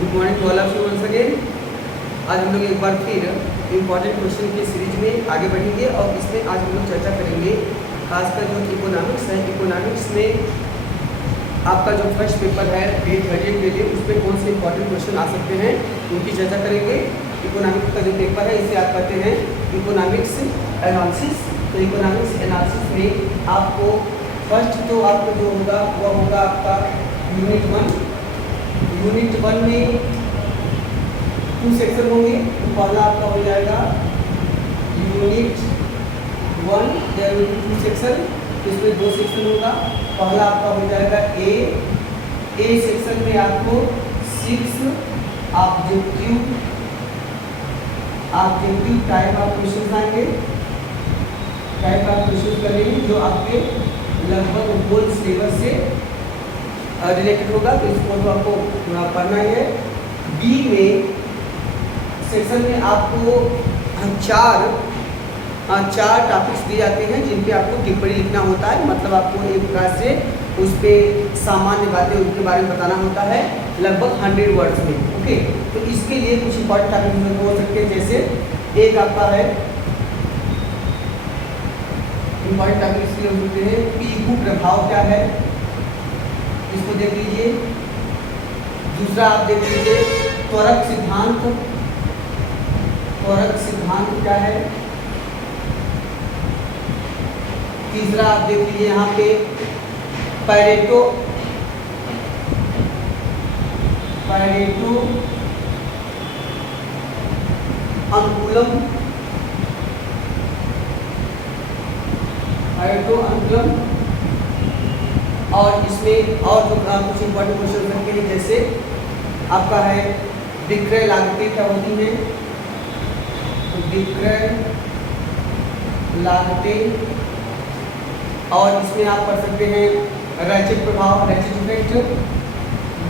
Good morning to all of you once again. आज हम लोग एक बार फिर इम्पॉर्टेंट क्वेश्चन की सीरीज में आगे बढ़ेंगे और इसमें आज हम लोग चर्चा करेंगे खासकर जो इकोनॉमिक्स है। इकोनॉमिक्स में आपका जो फर्स्ट पेपर है डे 30 के लिए उसमें कौन से इंपॉर्टेंट क्वेश्चन आ सकते हैं उनकी चर्चा करेंगे। इकोनॉमिक्स का जो पेपर है इसे आप कहते हैं इकोनॉमिक्स एनालिसिस। तो इकोनॉमिक्स एनालिसिस में आपको फर्स्ट तो आपको जो होगा वह होगा आपका यूनिट 1। यूनिट 1 में 2 सेक्शन होंगे। तो पहला आपका हो जाएगा unit 1, there will be 2 section. इसमें 2 सेक्शन होगा। पहला आपका हो जाएगा ए सेक्शन में आपको 6 ऑब्जेक्टिव टाइप ऑफ क्वेश्चन आएंगे। टाइप ऑफ क्वेश्चन करेंगे जो आपके लगभग होल सिलेबस से रिलेटेड होगा। तो इसको तो आपको पढ़ना ही है। बी में सेक्शन में आपको चार टॉपिक्स दिए जाते हैं जिन पे आपको टिप्पणी लिखना होता है। मतलब आपको एक प्रकार से उस पर सामान्य बातें उनके बारे में बताना होता है लगभग 100 वर्ड्स में। ओके, तो इसके लिए कुछ इंपॉर्टेंट टॉपिक्स हो सकते हैं। जैसे एक आपका है इंपॉर्टेंट टॉपिक इसके लिए हो सकते हैं पीहू प्रभाव क्या है, इसको देख लीजिए। दूसरा आप देख लीजिए त्वरक सिद्धांत क्या है। तीसरा आप देख लीजिए यहाँ पे पैरेटो अनुकूलम और इसमें और जो कुछ इंपॉर्टेंट क्वेश्चन रखे हैं जैसे आपका है विक्रय लागतें क्या होती हैं। तो विक्रय लागतें, और इसमें आप पढ़ सकते हैं रैचिट प्रभाव,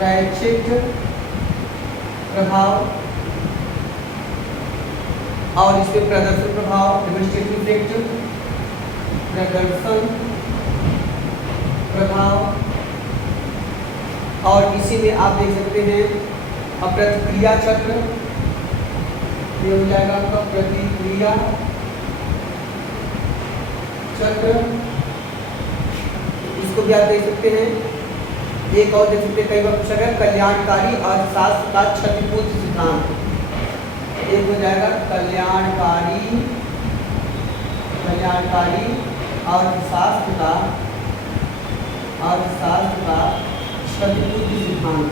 रैचिट प्रभाव, और इसमें प्रदर्शन प्रभाव, डेमोन्स्ट्रेटिव इफेक्ट, प्रदर्शन प्रभाव, और इसी में आप देख सकते हैं प्रतिक्रिया चक्र। ये हो जाएगा आपका प्रतिक्रिया चक्र, इसको भी आप देख सकते हैं। एक और देख सकते हैं कई बार पूछा गया कल्याणकारी अर्थशास्त्र का क्षतिपूर्ति सिद्धांत। एक हो जाएगा कल्याणकारी अर्थशास्त्र का क्षतिपूर्ति सिद्धांत।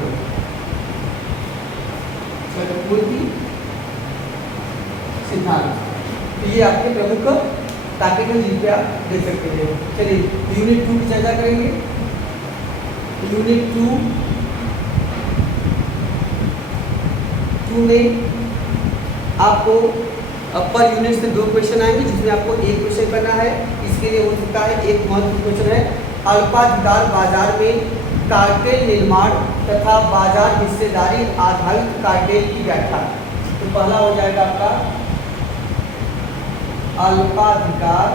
तो ये आपके प्रमुख टॉपिक हैं जिन पे आप देख सकते हैं। चलिए यूनिट 2 की चर्चा करेंगे। यूनिट 2 में आपको पर यूनिट से 2 क्वेश्चन आएंगे जिसमें आपको एक क्वेश्चन करना है। इसके लिए हो सकता है एक महत्वपूर्ण क्वेश्चन है अल्पाधिकार बाजार में कार्टेल निर्माण तथा बाजार हिस्सेदारी आधारित कार्टेल की व्याख्या। तो पहला हो जाएगा आपका अल्पाधिकार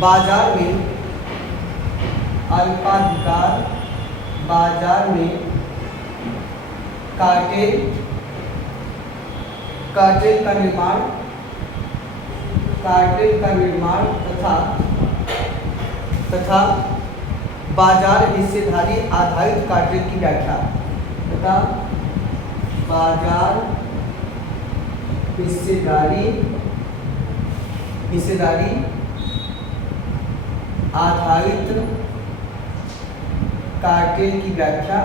बाजार में कार्टेल का निर्माण तथा बाजार हिस्सेदारी आधारित कार्टेल की व्याख्या तथा बाजार हिस्सेदारी आधारित कार्टेल की व्याख्या।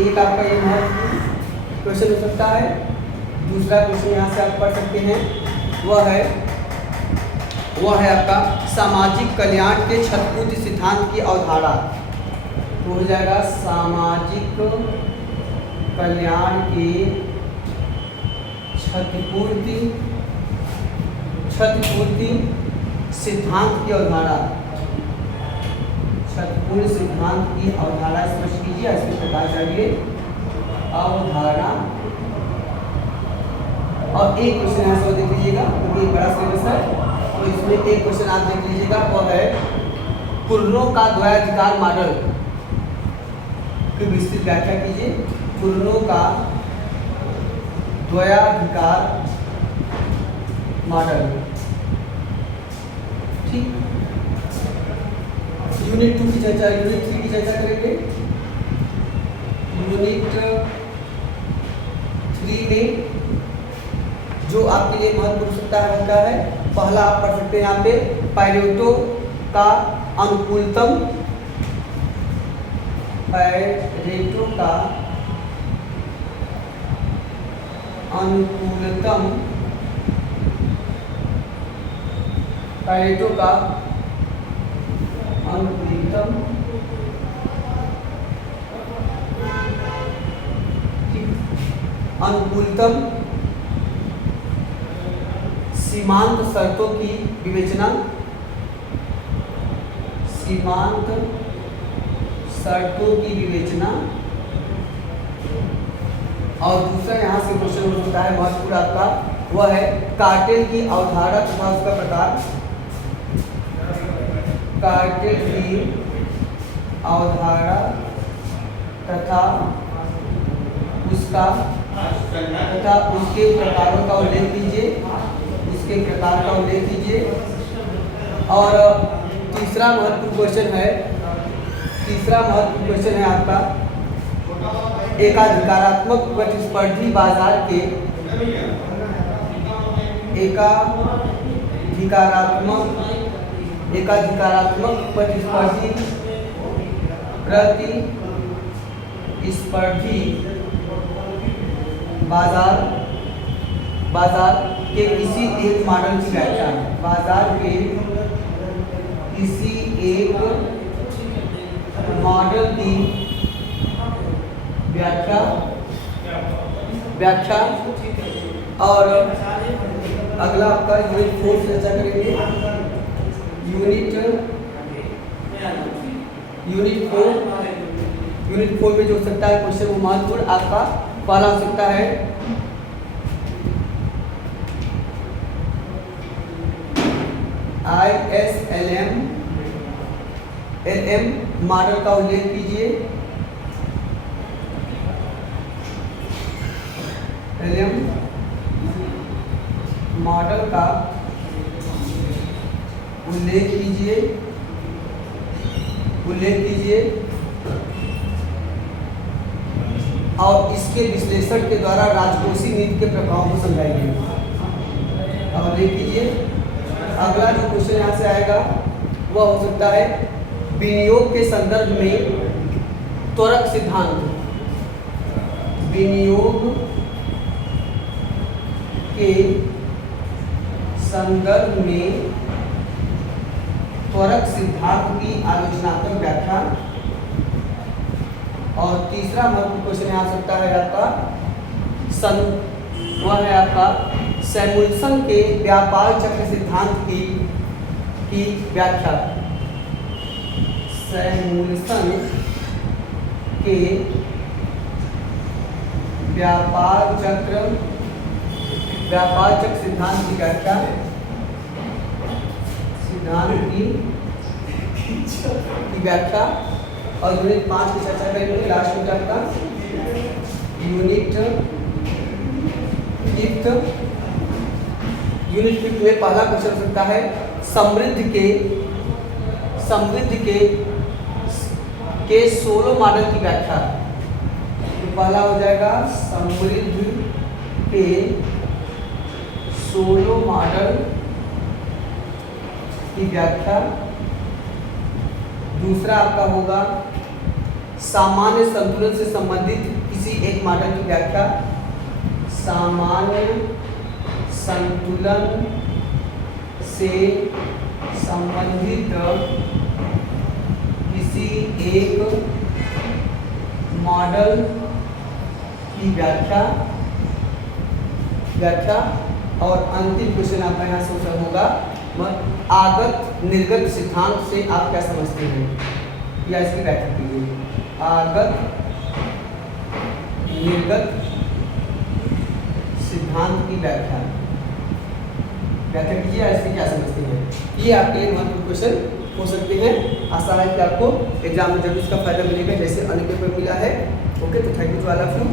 एक आपका ये महत्वपूर्ण क्वेश्चन हो सकता है। दूसरा क्वेश्चन यहाँ से आप पढ़ सकते हैं वह है आपका सामाजिक कल्याण के क्षतिपूर्ति सिद्धांत की अवधारणा। तो हो जाएगा सामाजिक कल्याण के क्षतिपूर्ति सिद्धांत की अवधारणा। क्षतिपूर्ति सिद्धांत की अवधारणा स्पष्ट कीजिए। इसके प्रकार चाहिए अवधारणा। और एक क्वेश्चन यहाँ से देख लीजिएगा क्योंकि बड़ा सिलेबस है। तो इसमें एक क्वेश्चन आप देख लीजिएगा वो है कुर्रों का द्वैधाधिकार मॉडल। की विस्तृत व्याख्या कीजिए। पूर्णों का द्वयाधिकार मॉडल। ठीक, यूनिट 2 की चर्चा, यूनिट 3 की चर्चा करेंगे। यूनिट 3 में जो आपके लिए महत्वपूर्ण हो सकता है वो क्या है? पहला आप पढ़ सकते हैं यहाँ पे पैरेटो का अनुकूलतम, पैरेटो का अनुकूलतम, पैरेटो का अनुकूलतम अनुकूलतम सीमांत शर्तों की विवेचना, सीमांत शर्तों की विवेचना। और दूसरा यहाँ से क्वेश्चन हो सकता है महत्वपूर्ण आपका, वह है कार्टेल की अवधारणा तथा उसका प्रकार। कार्टेल की अवधारणा तथा उसका तथा उसके प्रकारों का उल्लेख कीजिए, उसके प्रकार का उल्लेख कीजिए। और तीसरा महत्वपूर्ण क्वेश्चन है, तीसरा महत्वपूर्ण क्वेश्चन है आपका एकाधिकारात्मक प्रतिस्पर्धी बाजार के, एकाधिकारात्मक प्रतिस्पर्धी बाजार के किसी एक मॉडल की व्याख्या, बाजार के किसी एक मॉडल की व्याख्या। और अगला आपका यूनिट 4 से चर्चा करेंगे। यूनिट 4 में जो हो सकता है क्वेश्चन वो महत्वपूर्ण आपका पहला हो सकता है ISLM मॉडल का उल्लेख कीजिए। LM मॉडल का उल्लेख कीजिए और इसके विश्लेषण के द्वारा राजकोषीय नीति के प्रभाव को समझाइए। अब उल्लेख कीजिए। अगला जो क्वेश्चन यहाँ से आएगा वह हो सकता है विनियोग के संदर्भ में त्वरक सिद्धांत। विनियोग के संदर्भ में त्वरक सिद्धांत की आलोचनात्मक व्याख्या। और तीसरा महत्वपूर्ण क्वेश्चन यहाँ सकता है आपका वह है आपका सैमुअल्सन के व्यापार चक्र सिद्धांत की व्याख्या। सैमुअल्सन के व्यापार चक्र सिद्धांत की व्याख्या, और यूनिट 5 की चर्चा करेंगे लास्ट में आपका यूनिट 5 में पहला क्वेश्चन सकता है समृद्ध के सोलो मॉडल की व्याख्या। तो पहला हो जाएगा समृद्ध के सोलो मॉडल की व्याख्या। दूसरा आपका होगा सामान्य संतुलन से संबंधित किसी एक मॉडल की व्याख्या। सामान्य संतुलन से संबंधित किसी एक मॉडल की व्याख्या। और अंतिम क्वेश्चन आपका यहाँ से होगा आगत निर्गत सिद्धांत से आप क्या समझते हैं, या इसकी व्याख्या कीजिए। आगत निर्गत सिद्धांत की व्याख्या कीजिए, इससे क्या समझते हैं। ये आपके लिए महत्वपूर्ण क्वेश्चन हो सकते हैं। आशा है कि आपको एग्जाम में जरूर इसका फायदा मिलेगा, जैसे अन्य पेपर मिला है। ओके, तो thank you to all of you.